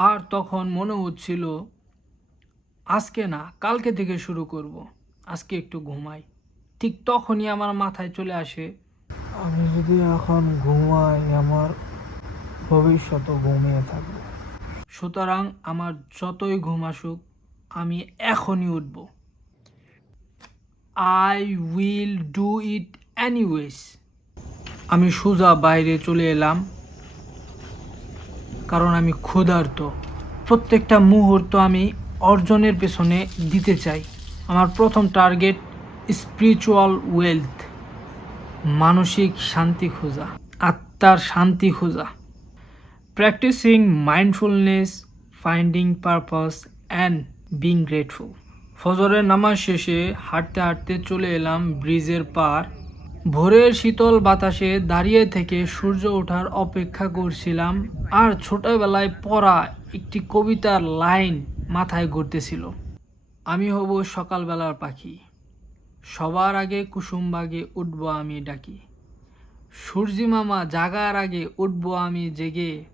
আর তখন মনে হচ্ছিল আজকে না কালকে থেকে শুরু করব। আজকে একটু ঘুমাই। ঠিক তখনই আমার মাথায় চলে আসে আমি যদি এখন ঘুমাই আমার ভবিষ্যৎ ঘুমিয়ে থাকবে। সুতরাং আমার যতই ঘুম আসুক আমি এখনই উঠব। I will do it anyways আমি সোজা বাইরে চলে এলাম। কারণ আমি ক্ষুধার্ত। প্রত্যেকটা মুহূর্ত আমি অর্জনের পেছনে দিতে চাই। আমার প্রথম টার্গেট স্পিরিচুয়াল ওয়েলথ মানসিক শান্তি খোঁজা, আত্মার শান্তি খোঁজা। Practising mindfulness finding purpose and being grateful ফজরের নামাজ শেষে হাঁটতে হাঁটতে চলে এলাম ব্রিজের পার। ভোরের শীতল বাতাসে দাঁড়িয়ে থেকে সূর্য ওঠার অপেক্ষা করছিলাম, আর ছোটবেলায় পড়া একটি কবিতার লাইন মাথায় ঘুরতেছিল। আমি হব সকালবেলার পাখি। সবার আগে কুসুমবাগে উঠবো আমি ডাকি। সূর্যি মামা জাগার আগে উঠবো আমি জেগে।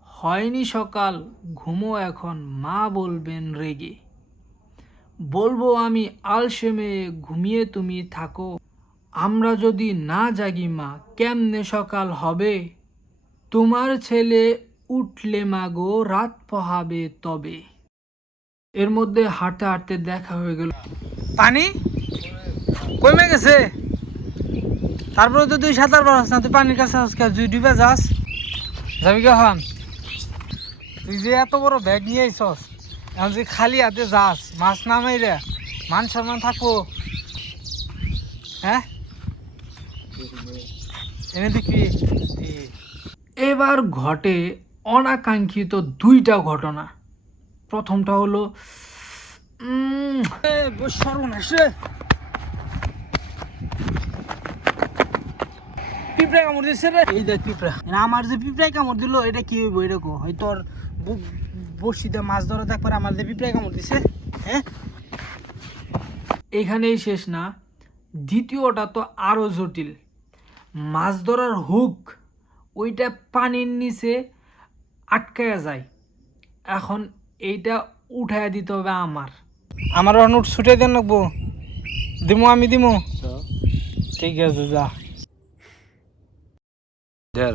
হয়নি সকাল, ঘুমো এখন, মা বলবেন রেগে। বলব আমি আলসেমে, ঘুমিয়ে তুমি থাকো। আমরা যদি না জাগি মা, কেমনে সকাল হবে? তোমার ছেলে উঠলে মাগো রাত পোহাবে তবে। এর মধ্যে হাঁটতে হাঁটতে দেখা হয়ে গেল। পানি? কমে গেছে? তারপরে তো তুই সাঁতার পারস না, তুই পানির কাছে আজকে তুই ডুবে যাস। যাবি কখন তুই যে এত বড় ব্যাগ নিয়ে আইসস এখন যে খালি হাতে যাস, মাছ নামাই রে মান সম্মান থাকব। হ্যাঁ? এনে দেখবি এবার ঘটে অনাকাঙ্ক্ষিত দুইটা ঘটনা। প্রথমটা হলো সর্বনাশ রে পিঁপড়ায় কামড় দিচ্ছে রে। এই দেখ পিঁপড়া। আমার যে পিঁপড়ায় কামড় দিল, এটা কি হইব এরকম? হয় তোর বু- বড়শিতে মাছ ধরা দেখবার আমার যে পিঁপড়ায় কামড় দিছে হ্যাঁ? এখানেই শেষ না। দ্বিতীয়টা তো আরও জটিল। মাছ ধরার হুক ওইটা পানির নিচে আটকায়া যায়। এখন এইটা উঠায় দিতে হবে আমার। আমার অনুট ছুটে দেন লাগবো। দিমু আমি দিমু। ঠিক আছে যা। রে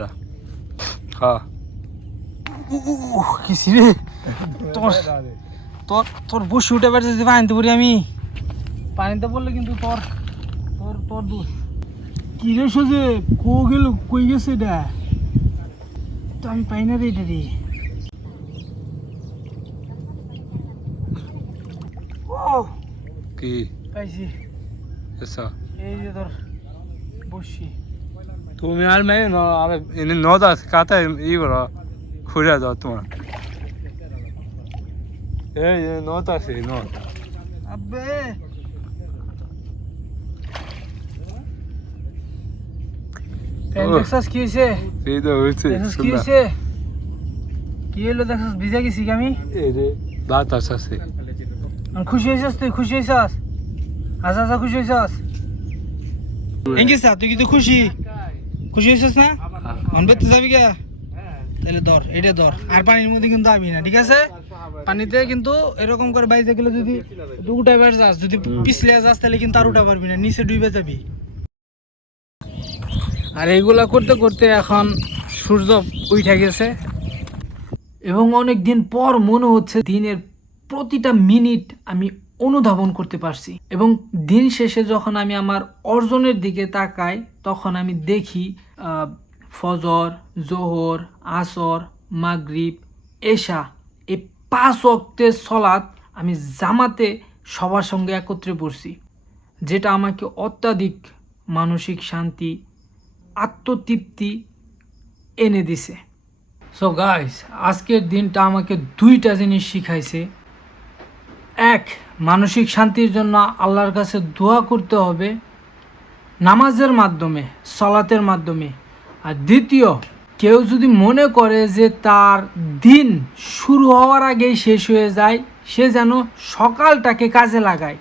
তোর তোর তোর বসে উঠে বেড়ে যদি পানিতে পড়ি আমি? পানিতে পড়লে কিন্তু তোর তোর তোর দোষ। কি রে সোজে? কো গেল কই গেছে এটা? তো আমি পাই না রে এটা রে। ও Ki. পাইছি। Esa. এই যে তোর বসি তুমি আর মেয়ে ন আর এনে নদ কাতে ই করো খুঁড়ে দাও তোমার। এই নদ আছে নদ। আবে দেখছস কি হয়েছে এই তো হয়েছে কি হয়েছে কি হলো দেখছস ভিজে গেছি কি আমি? এই রে বাতাস আছে। খুশি তুই? খুশি হয়েছিস আচ্ছা আচ্ছা খুশি হয়েছিস ইংলিশ তুই কি তো খুশি। খুশি হয়েছিস না? মন যাবি কে তাহলে ধর এটা ধর। আর পানির মধ্যে কিন্তু না ঠিক আছে? পানিতে কিন্তু এরকম করে বাইরে গেলে যদি তুই উঠে বের যাস যদি পিছলে যাস তাহলে কিন্তু আর উঠা পারবি না নিচে ডুবে যাবি। আর এইগুলা করতে করতে এখন সূর্য উঠে গেছে। এবং অনেক দিন পর মনে হচ্ছে দিনের প্রতিটা মিনিট আমি অনুধাবন করতে পারছি। এবং দিন শেষে যখন আমি আমার অর্জনের দিকে তাকাই, তখন আমি দেখি ফজর, জোহর, আসর, মাগরিব, এশা, এই পাঁচ অক্টের সলাৎ আমি জামাতে সবার সঙ্গে একত্রে পড়ছি, যেটা আমাকে অত্যাধিক মানসিক শান্তি আত্মতৃপ্তি এনে দিছে। সো গাইস আজকের দিনটা আমাকে দুইটা জিনিস শিখাইছে। এক, মানসিক শান্তির জন্য আল্লাহর কাছে দোয়া করতে হবে নামাজের মাধ্যমে, সলাতের মাধ্যমে। আর দ্বিতীয়, কেউ যদি মনে করে যে তার দিন শুরু হওয়ার আগেই শেষ হয়ে যায়, সে যেন সকালটাকে কাজে লাগায়।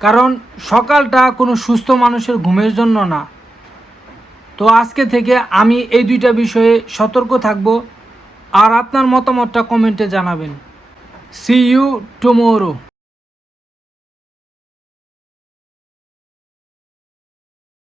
কারণ সকালটা কোনো সুস্থ মানুষের ঘুমের জন্য না। তো আজকে থেকে আমি এই দুইটা বিষয়ে সতর্ক থাকব আর আপনার মতামতটা কমেন্টে জানাবেন। C you tomorrow